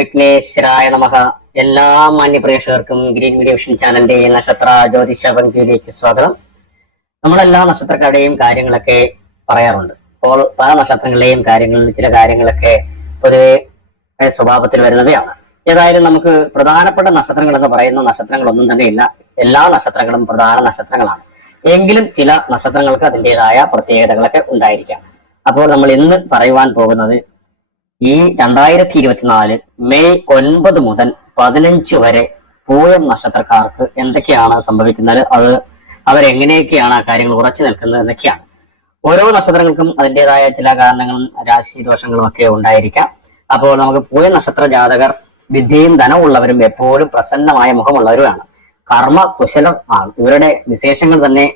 വിഘ്നേശ്വരായ നമഹ എല്ലാ മാന്യ പ്രേക്ഷകർക്കും ഗ്രീൻ മീഡിയ വിഷൻ ചാനലിന്റെ നക്ഷത്ര ജ്യോതിഷ പങ്ക്തിയിലേക്ക് സ്വാഗതം. നമ്മളെല്ലാ നക്ഷത്രക്കാരുടെയും കാര്യങ്ങളൊക്കെ പറയാറുണ്ട്. അപ്പോൾ പല നക്ഷത്രങ്ങളുടെയും കാര്യങ്ങളിൽ ചില കാര്യങ്ങളൊക്കെ പൊതുവെ സ്വഭാവത്തിൽ വരുന്നവയാണ്. ഏതായാലും നമുക്ക് പ്രധാനപ്പെട്ട നക്ഷത്രങ്ങൾ എന്ന് പറയുന്ന നക്ഷത്രങ്ങളൊന്നും തന്നെ ഇല്ല എല്ലാ നക്ഷത്രങ്ങളും പ്രധാന നക്ഷത്രങ്ങളാണ്. എങ്കിലും ചില നക്ഷത്രങ്ങൾക്ക് അതിന്റെതായ പ്രത്യേകതകളൊക്കെ ഉണ്ടായിരിക്കാം. അപ്പോൾ നമ്മൾ ഇന്ന് പറയുവാൻ പോകുന്നത് ഈ രണ്ടായിരത്തി ഇരുപത്തിനാല് മെയ് ഒൻപത് മുതൽ പതിനഞ്ച് വരെ പൂയം നക്ഷത്രക്കാർക്ക് എന്തൊക്കെയാണ് സംഭവിക്കുന്നത്? അത് അവരെങ്ങനെയൊക്കെയാണ് ആ കാര്യങ്ങൾ ഉറച്ചു നിൽക്കുന്നത് എന്നൊക്കെയാണ്. ഓരോ നക്ഷത്രങ്ങൾക്കും അതിന്റെതായ ചില കാരണങ്ങളും രാശി ദോഷങ്ങളും ഒക്കെ ഉണ്ടായിരിക്കാം. അപ്പോൾ നമുക്ക് പൂയ നക്ഷത്ര ജാതകർ വിദ്യയും ധനമുള്ളവരും എപ്പോഴും പ്രസന്നമായ മുഖമുള്ളവരുമാണ്. കർമ്മ കുശലം ആണ്. ഇവരുടെ വിശേഷങ്ങൾ തന്നെ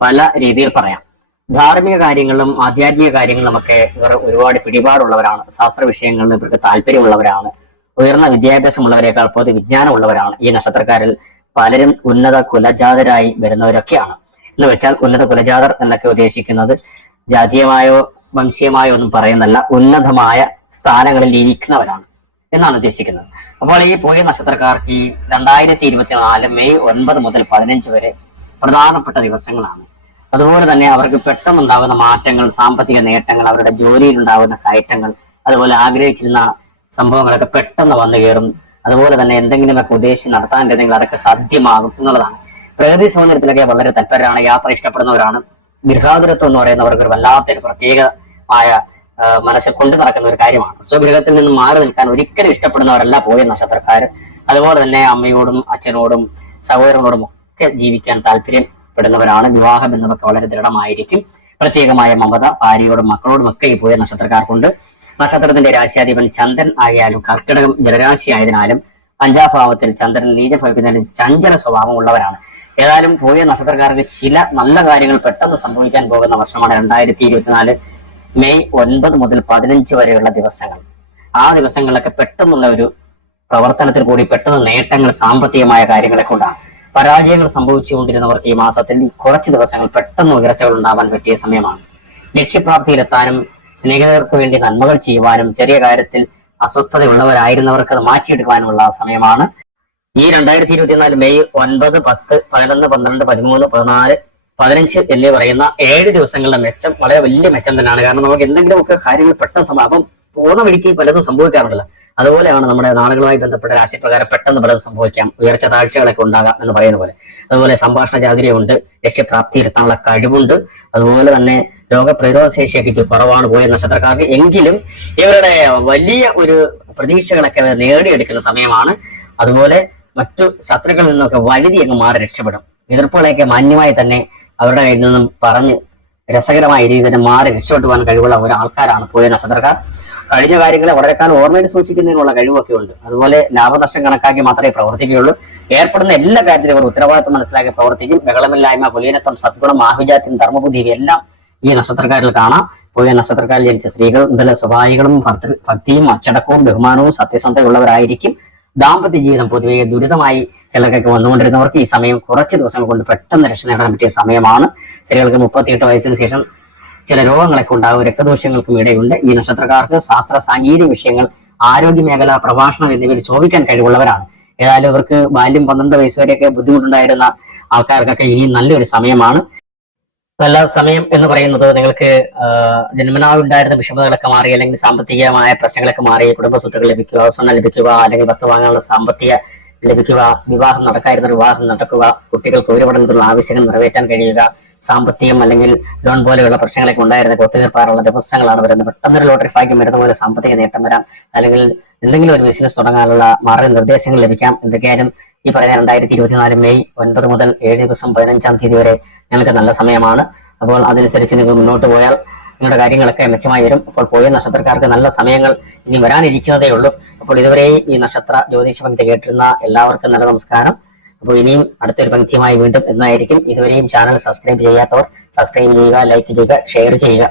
പല രീതിയിൽ പറയാം. ധാർമ്മിക കാര്യങ്ങളും ആധ്യാത്മിക കാര്യങ്ങളും ഒക്കെ ഇവർ ഒരുപാട് പിടിപാടുള്ളവരാണ്. ശാസ്ത്ര വിഷയങ്ങളിൽ ഇവർക്ക് താല്പര്യമുള്ളവരാണ്. ഉയർന്ന വിദ്യാഭ്യാസമുള്ളവരെക്കാൾ പൊതു വിജ്ഞാനമുള്ളവരാണ്. ഈ നക്ഷത്രക്കാരിൽ പലരും ഉന്നത കുലജാതരായി വരുന്നവരൊക്കെയാണ്. എന്ന് വെച്ചാൽ ഉന്നത കുലജാതർ എന്നൊക്കെ ഉദ്ദേശിക്കുന്നത് ജാതീയമായോ വംശീയമായോ ഒന്നും പറയുന്നല്ല ഉന്നതമായ സ്ഥാനങ്ങളിൽ ഇരിക്കുന്നവരാണ് എന്നാണ് ഉദ്ദേശിക്കുന്നത്. അപ്പോൾ ഈ പോയ നക്ഷത്രക്കാർക്ക് രണ്ടായിരത്തി ഇരുപത്തിനാല് മെയ് ഒൻപത് മുതൽ പതിനഞ്ച് വരെ പ്രധാനപ്പെട്ട ദിവസങ്ങളാണ്. അതുപോലെ തന്നെ അവർക്ക് പെട്ടെന്നുണ്ടാകുന്ന മാറ്റങ്ങൾ സാമ്പത്തിക നേട്ടങ്ങൾ അവരുടെ ജോലിയിൽ ഉണ്ടാകുന്ന കയറ്റങ്ങൾ അതുപോലെ ആഗ്രഹിച്ചിരുന്ന സംഭവങ്ങളൊക്കെ പെട്ടെന്ന് വന്നു കയറും. അതുപോലെ തന്നെ എന്തെങ്കിലുമൊക്കെ ഉദ്ദേശിച്ച് നടത്താൻ എന്തെങ്കിലും അതൊക്കെ സാധ്യമാകും എന്നുള്ളതാണ്. പ്രകൃതി സൗന്ദര്യത്തിലൊക്കെ വളരെ തൽപരരാണ് യാത്ര ഇഷ്ടപ്പെടുന്നവരാണ്. ഗൃഹാതുരത്വം എന്ന് പറയുന്നവർക്ക് ഒരു വല്ലാത്തൊരു പ്രത്യേകമായ മനസ്സിൽ കൊണ്ടു നടക്കുന്ന ഒരു കാര്യമാണ്. സ്വഗൃഹത്തിൽ നിന്ന് മാറി നിൽക്കാൻ ഒരിക്കലും ഇഷ്ടപ്പെടുന്നവരല്ല പോയ നക്ഷത്രക്കാർ അതുപോലെ തന്നെ അമ്മയോടും അച്ഛനോടും സഹോദരനോടും ഒക്കെ ജീവിക്കാൻ താല്പര്യപ്പെടുന്നവരാണ് വിവാഹം എന്നതൊക്കെ വളരെ ദൃഢമായിരിക്കും. പ്രത്യേകമായ മമത ഭാര്യയോടും മക്കളോടും ഒക്കെ ഈ പോയ നക്ഷത്രക്കാർക്കുണ്ട്. നക്ഷത്രത്തിന്റെ രാശിയാധിപൻ ചന്ദ്രൻ ആയാലും കർക്കിടകം ജലരാശി ആയതിനാലും അഞ്ചാം ഭാവത്തിൽ ചന്ദ്രൻ നീച ഭവിക്കുന്നതിലും ചഞ്ചല സ്വഭാവമുള്ളവരാണ്. ഏതായാലും പോയ നക്ഷത്രക്കാർക്ക് ചില നല്ല കാര്യങ്ങൾ പെട്ടെന്ന് സംഭവിക്കാൻ പോകുന്ന വർഷമാണ് രണ്ടായിരത്തി ഇരുപത്തിനാല് മെയ് ഒൻപത് മുതൽ പതിനഞ്ച് വരെയുള്ള ദിവസങ്ങൾ. ആ ദിവസങ്ങളിലൊക്കെ പെട്ടെന്നുള്ള ഒരു പ്രവർത്തനത്തിൽ കൂടി പെട്ടെന്ന് നേട്ടങ്ങൾ സാമ്പത്തികമായ കാര്യങ്ങളെ കൊണ്ടാണ് പരാജയങ്ങൾ സംഭവിച്ചുകൊണ്ടിരുന്നവർ ഈ മാസത്തിൽ ഈ കുറച്ച് ദിവസങ്ങൾ പെട്ടെന്ന് ഉയർച്ചകൾ ഉണ്ടാവാൻ പറ്റിയ സമയമാണ്. ലക്ഷ്യപ്രാപ്തിയിലെത്താനും സ്നേഹിതർക്ക് വേണ്ടി നന്മകൾ ചെയ്യുവാനും ചെറിയ കാര്യത്തിൽ അസ്വസ്ഥതയുള്ളവരായിരുന്നവർക്ക് അത് മാറ്റിയെടുക്കുവാനുമുള്ള സമയമാണ്. ഈ രണ്ടായിരത്തി ഇരുപത്തിനാല് മെയ് ഒൻപത് പത്ത് പതിനൊന്ന് പന്ത്രണ്ട് പതിമൂന്ന് പതിനാല് പതിനഞ്ച് എന്നീ പറയുന്ന ഏഴ് ദിവസങ്ങളുടെ മെച്ചം വളരെ വലിയ മെച്ചം തന്നെയാണ്. കാരണം നമുക്ക് എന്തെങ്കിലുമൊക്കെ കാര്യങ്ങൾ പെട്ടെന്ന് അപ്പം പോകുന്ന വഴിക്ക് പലതും സംഭവിക്കാറുണ്ടല്ലോ. അതുപോലെയാണ് നമ്മുടെ നാടുകളുമായി ബന്ധപ്പെട്ട രാശിപ്രകാരം പെട്ടെന്ന് പലതും സംഭവിക്കാം. ഉയർച്ച താഴ്ചകളൊക്കെ ഉണ്ടാകാം എന്ന് പറയുന്ന പോലെ. അതുപോലെ സംഭാഷണ ചാതുര്യമുണ്ട് ലക്ഷ്യപ്രാപ്തിയിലെത്താനുള്ള കഴിവുണ്ട്. അതുപോലെ തന്നെ രോഗപ്രതിരോധ ശേഷിയൊക്കെ ഇച്ചിരി കുറവാണ് പോയ നക്ഷത്രക്കാർക്ക്. എങ്കിലും ഇവരുടെ വലിയ ഒരു പ്രതീക്ഷകളൊക്കെ നേടിയെടുക്കുന്ന സമയമാണ്. അതുപോലെ മറ്റു ശത്രുക്കളിൽ നിന്നൊക്കെ വഴുതി അങ്ങ് മാറി രക്ഷപ്പെടും. എതിർപ്പുകളെയൊക്കെ മാന്യമായി തന്നെ അവരുടെ കയ്യിൽ നിന്നും പറഞ്ഞ് രസകരമായ രീതിയിൽ തന്നെ മാറി രക്ഷപ്പെട്ടു പോകാൻ കഴിവുള്ള ഒരു ആൾക്കാരാണ് പോയ നക്ഷത്രക്കാർ. കഴിഞ്ഞ കാര്യങ്ങളെ വളരെ കാലം ഓർമ്മയിൽ സൂക്ഷിക്കുന്നതിനുള്ള കഴിവൊക്കെ ഉണ്ട് അതുപോലെ ലാഭനഷ്ടം കണക്കാക്കി മാത്രമേ പ്രവർത്തിക്കുകയുള്ളൂ. ഏർപ്പെടുന്ന എല്ലാ കാര്യത്തിലും അവർ ഉത്തരവാദിത്വം മനസ്സിലാക്കി പ്രവർത്തിക്കും. ബഹളമില്ലായ്മ കുലീനത്വം സത്ഗുണം ആഭിജാത്യം ധർമ്മബുദ്ധി എല്ലാം ഈ നക്ഷത്രക്കാരിൽ കാണാം. പോയ നക്ഷത്രക്കാരിൽ ജനിച്ച സ്ത്രീകൾ മുതൽ സ്വഭാവികളും ഭക്തിയും അച്ചടക്കവും ബഹുമാനവും സത്യസന്ധതയുള്ളവരായിരിക്കും. ദാമ്പത്യ ജീവിതം പൊതുവെ ദുരിതമായി ചിലർക്കൊക്കെ വന്നുകൊണ്ടിരുന്നവർക്ക് ഈ സമയം കുറച്ച് ദിവസങ്ങൾ കൊണ്ട് പെട്ടെന്ന് രക്ഷ നേടാൻ പറ്റിയ സമയമാണ്. സ്ത്രീകൾക്ക് മുപ്പത്തിയെട്ട് വയസ്സിന് ശേഷം ചില രോഗങ്ങളൊക്കെ ഉണ്ടാകും രക്തദോഷങ്ങൾക്കും ഇടയുണ്ട്. ഈ നക്ഷത്രക്കാർക്ക് ശാസ്ത്ര സാങ്കേതിക വിഷയങ്ങൾ ആരോഗ്യ മേഖല പ്രഭാഷണം എന്നിവയിൽ ശോഭിക്കാൻ കഴിവുള്ളവരാണ്. ഏതായാലും ഇവർക്ക് ബാല്യം പന്ത്രണ്ട് വയസ്സ് വരെയൊക്കെ ബുദ്ധിമുട്ടുണ്ടായിരുന്ന ആൾക്കാർക്കൊക്കെ ഇനി നല്ലൊരു സമയമാണ്. നല്ല സമയം എന്ന് പറയുന്നത് നിങ്ങൾക്ക് ജന്മനാ ഉണ്ടായിരുന്ന വിഷമതകളൊക്കെ മാറി അല്ലെങ്കിൽ സാമ്പത്തികമായ പ്രശ്നങ്ങളൊക്കെ മാറി കുടുംബസ്വത്തുക്കൾ ലഭിക്കുക സ്വർണം ലഭിക്കുക അല്ലെങ്കിൽ വസ്തു വാങ്ങാനുള്ള സാമ്പത്തിക ലഭിക്കുക വിവാഹം നടക്കായിരുന്ന വിവാഹം നടക്കുക കുട്ടികൾക്ക് ഒരു ആവശ്യങ്ങൾ നിറവേറ്റാൻ കഴിയുക സാമ്പത്തികം അല്ലെങ്കിൽ ലോൺ പോലെയുള്ള പ്രശ്നങ്ങളൊക്കെ ഉണ്ടായിരുന്ന ഒത്തുതീർപ്പാറുള്ള ദിവസങ്ങളാണ് വരുന്നത്. പെട്ടെന്നൊരു ലോട്ടറി ഭാഗ്യം വരുന്ന പോലെ സാമ്പത്തിക നേട്ടം വരാം. അല്ലെങ്കിൽ എന്തെങ്കിലും ഒരു ബിസിനസ് തുടങ്ങാനുള്ള മാർഗനിർദ്ദേശങ്ങൾ ലഭിക്കാം. എന്തൊക്കെയായാലും ഈ പറയുന്ന രണ്ടായിരത്തി ഇരുപത്തിനാല് മെയ് ഒൻപത് മുതൽ ഏഴ് ദിവസം പതിനഞ്ചാം തീയതി വരെ ഞങ്ങൾക്ക് നല്ല സമയമാണ്. അപ്പോൾ അതനുസരിച്ച് നിങ്ങൾ മുന്നോട്ട് പോയാൽ നിങ്ങളുടെ കാര്യങ്ങളൊക്കെ മെച്ചമായി വരും. അപ്പോൾ പോയ നക്ഷത്രക്കാർക്ക് നല്ല സമയങ്ങൾ ഇനി വരാനിരിക്കുന്നതേ ഉള്ളൂ. അപ്പോൾ ഇതുവരെയും ഈ നക്ഷത്ര ജ്യോതിഷ പങ്ക്തി കേട്ടിരുന്ന എല്ലാവർക്കും നല്ല നമസ്കാരം. അപ്പോൾ ഇനിയും അടുത്തൊരു പങ്ക്തിയുമായി വീണ്ടും എന്നായിരിക്കും ഇതുവരെയും ചാനൽ സബ്സ്ക്രൈബ് ചെയ്യാത്തവർ സബ്സ്ക്രൈബ് ചെയ്യുക ലൈക്ക് ചെയ്യുക ഷെയർ ചെയ്യുക.